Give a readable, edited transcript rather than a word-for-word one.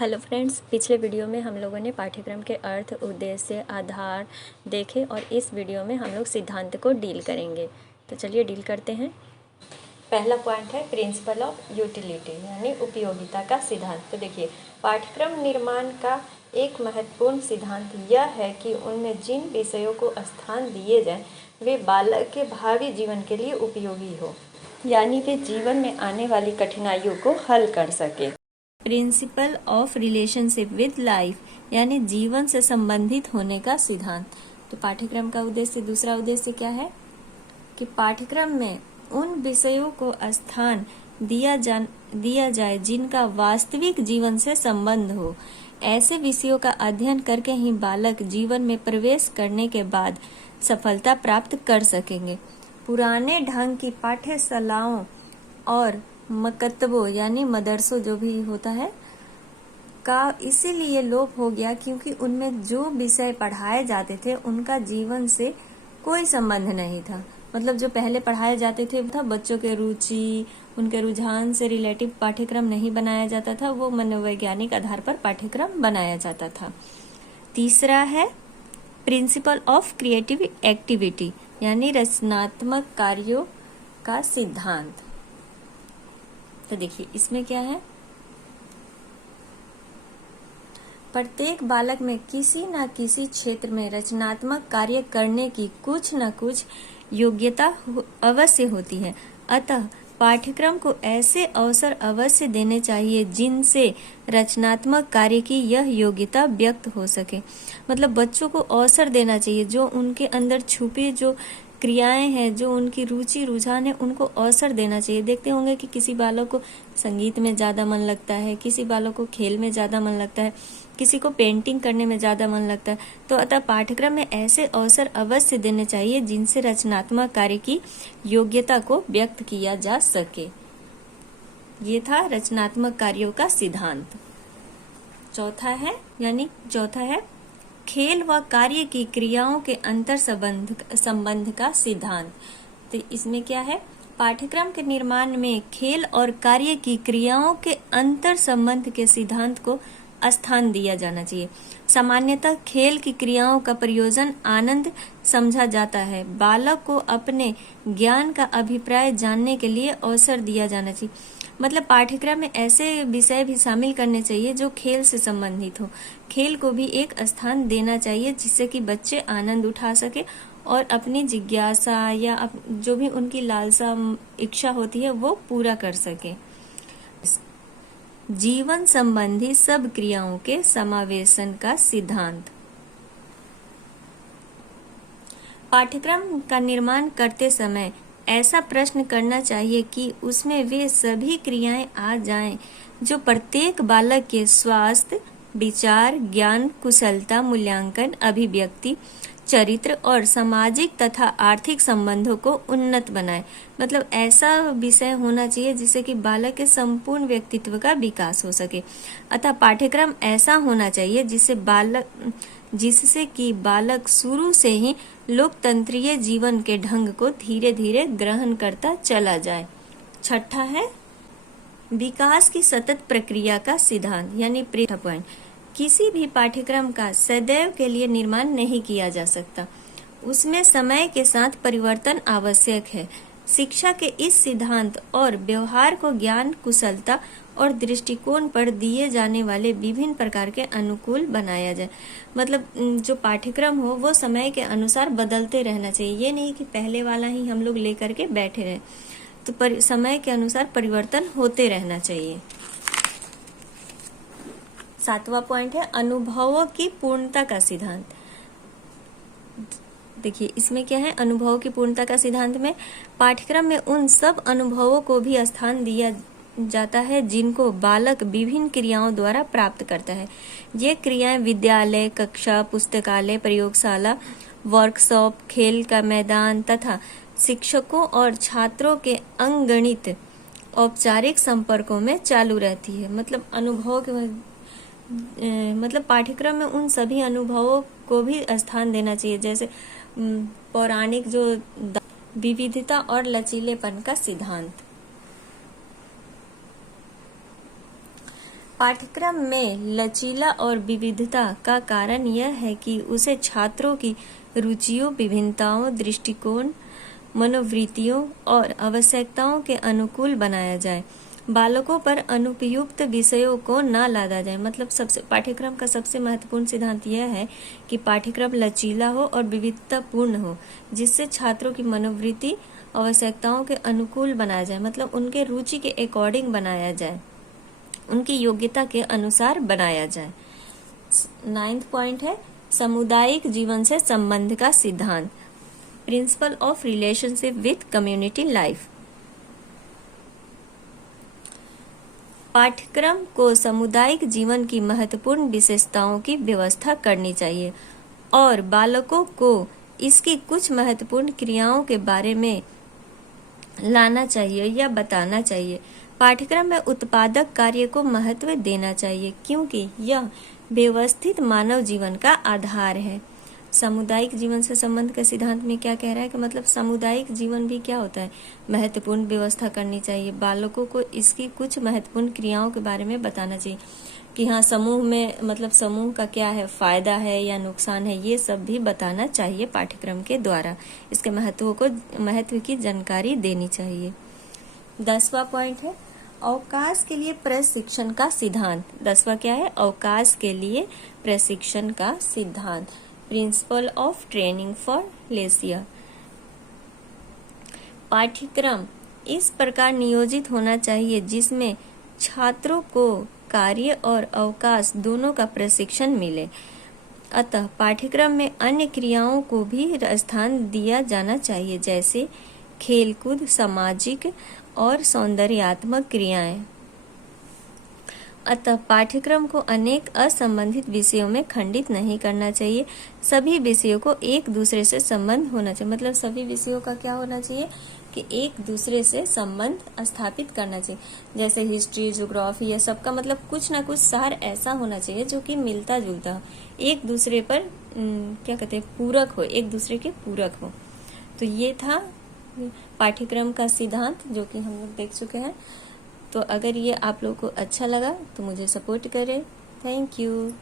Hello friends, पिछले video में हम लोगों ने पाठ्यक्रम के अर्थ, उद्देश्य, आधार देखे और इस वीडियो में हम लोग सिद्धांत को डील करेंगे। तो चलिए डील करते हैं। पहला पॉइंट है प्रिंसिपल ऑफ यूटिलिटी यानी उपयोगिता का सिद्धांत। तो देखिए, पाठ्यक्रम निर्माण का एक महत्वपूर्ण सिद्धांत यह है कि उनमें जिन विषयों को स्थान दिए जाएं वे बालक के भावी जीवन के लिए उपयोगी हो, यानी वे जीवन में आने वाली कठिनाइयों को हल कर सके। Principle of relationship with life यानी जीवन से संबंधित होने का सिद्धांत। तो पाठ्यक्रम का उद्देश्य, दूसरा उद्देश्य क्या है कि पाठ्यक्रम में उन विषयों को स्थान दिया जाए जिनका वास्तविक जीवन से संबंध हो। ऐसे विषयों का अध्ययन करके ही बालक जीवन में प्रवेश करने के बाद सफलता प्राप्त कर सकेंगे। पुराने ढंग की पाठ्यशालाओं और मकतबों यानी मदरसों जो भी होता है का इसीलिए लोप हो गया क्योंकि उनमें जो विषय पढ़ाए जाते थे उनका जीवन से कोई संबंध नहीं था। मतलब जो पहले पढ़ाए जाते थे था बच्चों के रुचि, उनके रुझान से रिलेटिव पाठ्यक्रम नहीं बनाया जाता था, वो मनोवैज्ञानिक आधार पर पाठ्यक्रम बनाया जाता था। तीसरा है प्रिंसिपल ऑफ क्रिएटिव एक्टिविटी यानी रचनात्मक कार्यों का सिद्धांत। तो देखिए इसमें क्या है, प्रत्येक बालक में किसी न किसी क्षेत्र में रचनात्मक कार्य करने की कुछ न कुछ योग्यता अवश्य होती है। अतः पाठ्यक्रम को ऐसे अवसर अवश्य देने चाहिए जिनसे रचनात्मक कार्य की यह योग्यता व्यक्त हो सके। मतलब बच्चों को अवसर देना चाहिए, जो उनके अंदर छुपी जो क्रियाएं हैं, जो उनकी रुचि रुझान है, उनको अवसर देना चाहिए। देखते होंगे कि किसी बालक को संगीत में ज़्यादा मन लगता है, किसी बालक को खेल में ज़्यादा मन लगता है, किसी को पेंटिंग करने में ज़्यादा मन लगता है। तो अतः पाठ्यक्रम में ऐसे अवसर अवश्य देने चाहिए जिनसे रचनात्मक कार्य की योग्यता को व्यक्त किया जा सके। ये था रचनात्मक कार्यों का सिद्धांत। चौथा है खेल व कार्य की क्रियाओं के अंतर संबंध का सिद्धांत। तो इसमें क्या है, पाठ्यक्रम के निर्माण में खेल और कार्य की क्रियाओं के अंतर संबंध के सिद्धांत को स्थान दिया जाना चाहिए। सामान्यतः खेल की क्रियाओं का प्रयोजन आनंद समझा जाता है। बालक को अपने ज्ञान का अभिप्राय जानने के लिए अवसर दिया जाना चाहिए। मतलब पाठ्यक्रम में ऐसे विषय भी शामिल करने चाहिए जो खेल से संबंधित हो। खेल को भी एक स्थान देना चाहिए जिससे कि बच्चे आनंद उठा सके और अपनी जिज्ञासा या जो भी उनकी लालसा इच्छा होती है वो पूरा कर सके। जीवन संबंधी सब क्रियाओं के समावेशन का सिद्धांत। पाठ्यक्रम का निर्माण करते समय ऐसा प्रश्न करना चाहिए कि उसमें वे सभी क्रियाएं आ जाएं जो प्रत्येक बालक के स्वास्थ्य, विचार, ज्ञान, कुशलता, मूल्यांकन, अभिव्यक्ति, चरित्र और सामाजिक तथा आर्थिक संबंधों को उन्नत बनाए। मतलब ऐसा विषय होना चाहिए जिससे कि बालक के संपूर्ण व्यक्तित्व का विकास हो सके। अतः पाठ्यक्रम ऐसा होना चाहिए जिससे कि बालक शुरू से ही लोकतंत्रीय जीवन के ढंग को धीरे धीरे ग्रहण करता चला जाए। छठा है विकास की सतत प्रक्रिया का सिद्धांत यानी पॉइंट। किसी भी पाठ्यक्रम का सदैव के लिए निर्माण नहीं किया जा सकता, उसमें समय के साथ परिवर्तन आवश्यक है। शिक्षा के इस सिद्धांत और व्यवहार को ज्ञान, कुशलता और दृष्टिकोण पर दिए जाने वाले विभिन्न प्रकार के अनुकूल बनाया जाए। मतलब जो पाठ्यक्रम हो वो समय के अनुसार बदलते रहना चाहिए। ये नहीं कि पहले वाला ही हम लोग लेकर के बैठे रहे, तो समय के अनुसार परिवर्तन होते रहना चाहिए। सातवां पॉइंट है अनुभवों की पूर्णता का सिद्धांत। देखिए इसमें क्या है, अनुभवों की पूर्णता का सिद्धांत में पाठ्यक्रम में उन सब अनुभवों को भी स्थान दिया जाता है जिनको बालक विभिन्न क्रियाओं द्वारा प्राप्त करता है। ये क्रियाएं विद्यालय, कक्षा, पुस्तकालय, प्रयोगशाला, वर्कशॉप, खेल का मैदान तथा शिक्षकों और छात्रों के अंगणित औपचारिक संपर्कों में चालू रहती है। मतलब अनुभव के मतलब पाठ्यक्रम में उन सभी अनुभवों को भी स्थान देना चाहिए, जैसे पौराणिक जो विविधता और लचीलेपन का सिद्धांत। पाठ्यक्रम में लचीला और विविधता का कारण यह है कि उसे छात्रों की रुचियों, विभिन्नताओं, दृष्टिकोण, मनोवृत्तियों और आवश्यकताओं के अनुकूल बनाया जाए। बालकों पर अनुपयुक्त विषयों को न लादा जाए। मतलब सबसे पाठ्यक्रम का सबसे महत्वपूर्ण सिद्धांत यह है कि पाठ्यक्रम लचीला हो और विविधतापूर्ण हो, जिससे छात्रों की मनोवृत्ति आवश्यकताओं के अनुकूल बनाया जाए। मतलब उनके रुचि के अकॉर्डिंग बनाया जाए, उनकी योग्यता के अनुसार बनाया जाए। 9th पॉइंट है सामुदायिक जीवन से संबंध का सिद्धांत, principle of relationship with community life. पाठ्यक्रम को सामुदायिक जीवन की महत्वपूर्ण विशेषताओं की व्यवस्था करनी चाहिए और बालकों को इसकी कुछ महत्वपूर्ण क्रियाओं के बारे में लाना चाहिए या बताना चाहिए। पाठ्यक्रम में उत्पादक कार्य को महत्व देना चाहिए क्योंकि यह व्यवस्थित मानव जीवन का आधार है। सामुदायिक जीवन से संबंध के सिद्धांत में क्या कह रहा है कि मतलब सामुदायिक जीवन भी क्या होता है, महत्वपूर्ण व्यवस्था करनी चाहिए। बालकों को इसकी कुछ महत्वपूर्ण क्रियाओं के बारे में बताना चाहिए कि हाँ समूह में मतलब समूह का क्या है, फायदा है या नुकसान है, ये सब भी बताना चाहिए पाठ्यक्रम के द्वारा। इसके महत्व की जानकारी देनी चाहिए। 10वां पॉइंट है अवकाश के लिए प्रशिक्षण का सिद्धांत। 10वां क्या है, अवकाश के लिए प्रशिक्षण का सिद्धांत, principle of training for leisure. पाठ्यक्रम इस प्रकार नियोजित होना चाहिए जिसमें छात्रों को कार्य और अवकाश दोनों का प्रशिक्षण मिले। अतः पाठ्यक्रम में अन्य क्रियाओं को भी स्थान दिया जाना चाहिए जैसे खेलकूद, सामाजिक और सौंदर्यात्मक क्रियाएं। अतः पाठ्यक्रम को अनेक असंबंधित विषयों में खंडित नहीं करना चाहिए। सभी विषयों को एक दूसरे से संबंध होना चाहिए। मतलब सभी विषयों का क्या होना चाहिए कि एक दूसरे से संबंध स्थापित करना चाहिए। जैसे हिस्ट्री, ज्योग्राफी, ये सबका मतलब कुछ ना कुछ सार ऐसा होना चाहिए जो कि मिलता जुलता हो, एक दूसरे पर क्या कहते हैं, पूरक हो, एक दूसरे के पूरक हो। तो ये था पाठ्यक्रम का सिद्धांत जो कि हम लोग देख चुके हैं। तो अगर ये आप लोग को अच्छा लगा तो मुझे सपोर्ट करें। Thank you.